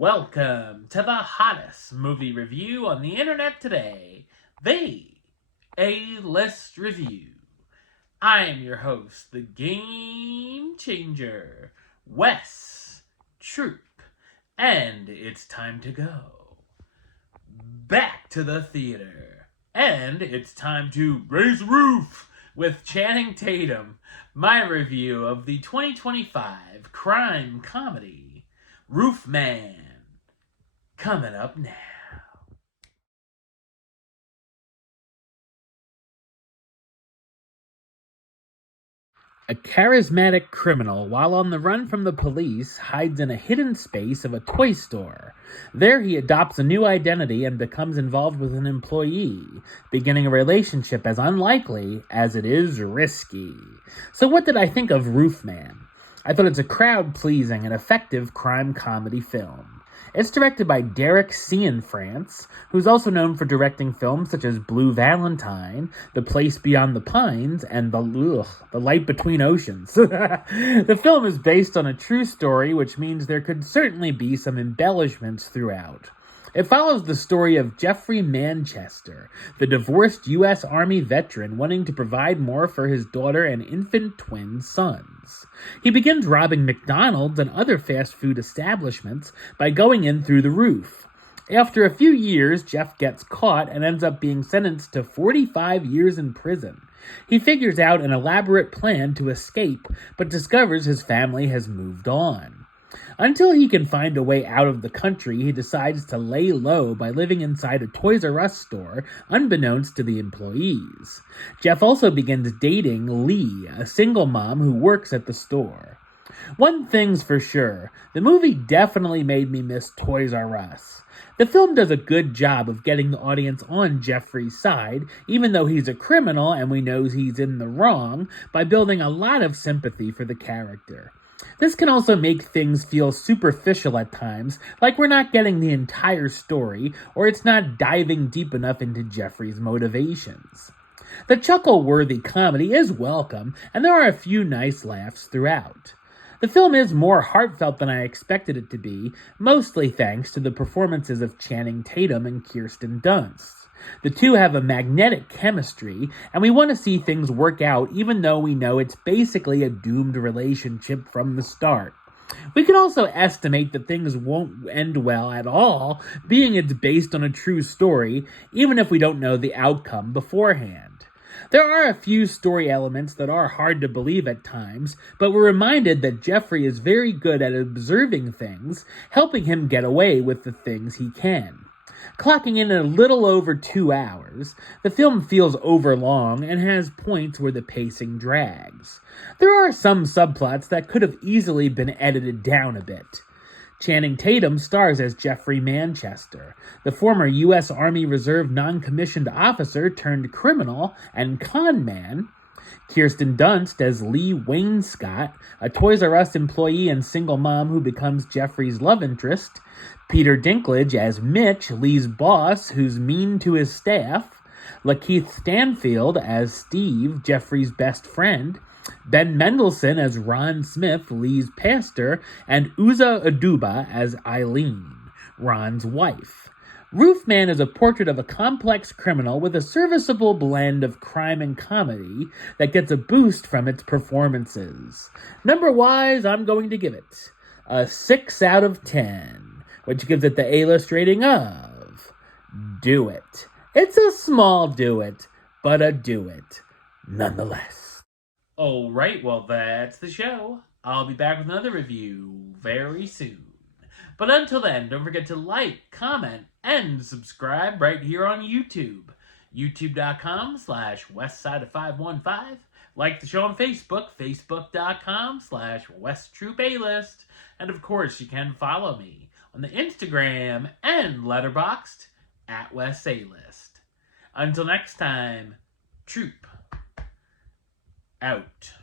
Welcome to the hottest movie review on the internet today, the A-List Review. I am your host, the Game Changer, Wes Troop, and it's time to go back to the theater. And it's time to raise the roof with Channing Tatum, my review of the 2025 crime comedy Roofman, coming up now. A charismatic criminal, while on the run from the police, hides in a hidden space of a toy store. There he adopts a new identity and becomes involved with an employee, beginning a relationship as unlikely as it is risky. So what did I think of Roofman? I thought it's a crowd-pleasing and effective crime comedy film. It's directed by Derek Cianfrance, who's also known for directing films such as Blue Valentine, The Place Beyond the Pines, and The Light Between Oceans. The film is based on a true story, which means there could certainly be some embellishments throughout. It follows the story of Jeffrey Manchester, the divorced U.S. Army veteran wanting to provide more for his daughter and infant twin sons. He begins robbing McDonald's and other fast food establishments by going in through the roof. After a few years, Jeff gets caught and ends up being sentenced to 45 years in prison. He figures out an elaborate plan to escape, but discovers his family has moved on. Until he can find a way out of the country, he decides to lay low by living inside a Toys R Us store, unbeknownst to the employees. Jeff also begins dating Lee, a single mom who works at the store. One thing's for sure, the movie definitely made me miss Toys R Us. The film does a good job of getting the audience on Jeffrey's side, even though he's a criminal and we know he's in the wrong, by building a lot of sympathy for the character. This can also make things feel superficial at times, like we're not getting the entire story, or it's not diving deep enough into Jeffrey's motivations. The chuckle-worthy comedy is welcome, and there are a few nice laughs throughout. The film is more heartfelt than I expected it to be, mostly thanks to the performances of Channing Tatum and Kirsten Dunst. The two have a magnetic chemistry, and we want to see things work out even though we know it's basically a doomed relationship from the start. We can also estimate that things won't end well at all, being it's based on a true story, even if we don't know the outcome beforehand. There are a few story elements that are hard to believe at times, but we're reminded that Jeffrey is very good at observing things, helping him get away with the things he can. Clocking in at a little over 2 hours, the film feels overlong and has points where the pacing drags. There are some subplots that could have easily been edited down a bit. Channing Tatum stars as Jeffrey Manchester, the former U.S. Army Reserve non-commissioned officer turned criminal and con man. Kirsten Dunst as Lee Wainscott, a Toys R Us employee and single mom who becomes Jeffrey's love interest. Peter Dinklage as Mitch, Lee's boss, who's mean to his staff. Lakeith Stanfield as Steve, Jeffrey's best friend. Ben Mendelsohn as Ron Smith, Lee's pastor. And Uzo Aduba as Eileen, Ron's wife. Roofman is a portrait of a complex criminal with a serviceable blend of crime and comedy that gets a boost from its performances. Number-wise, I'm going to give it a 6 out of 10, which gives it the A-list rating of do it. It's a small do it, but a do it nonetheless. Alright, well that's the show. I'll be back with another review very soon. But until then, don't forget to like, comment, and subscribe right here on YouTube. YouTube.com/Westside515. Like the show on Facebook, Facebook.com/WestTroopAlist. And of course, you can follow me on the Instagram and Letterboxd @WesAlist. Until next time, Troop out.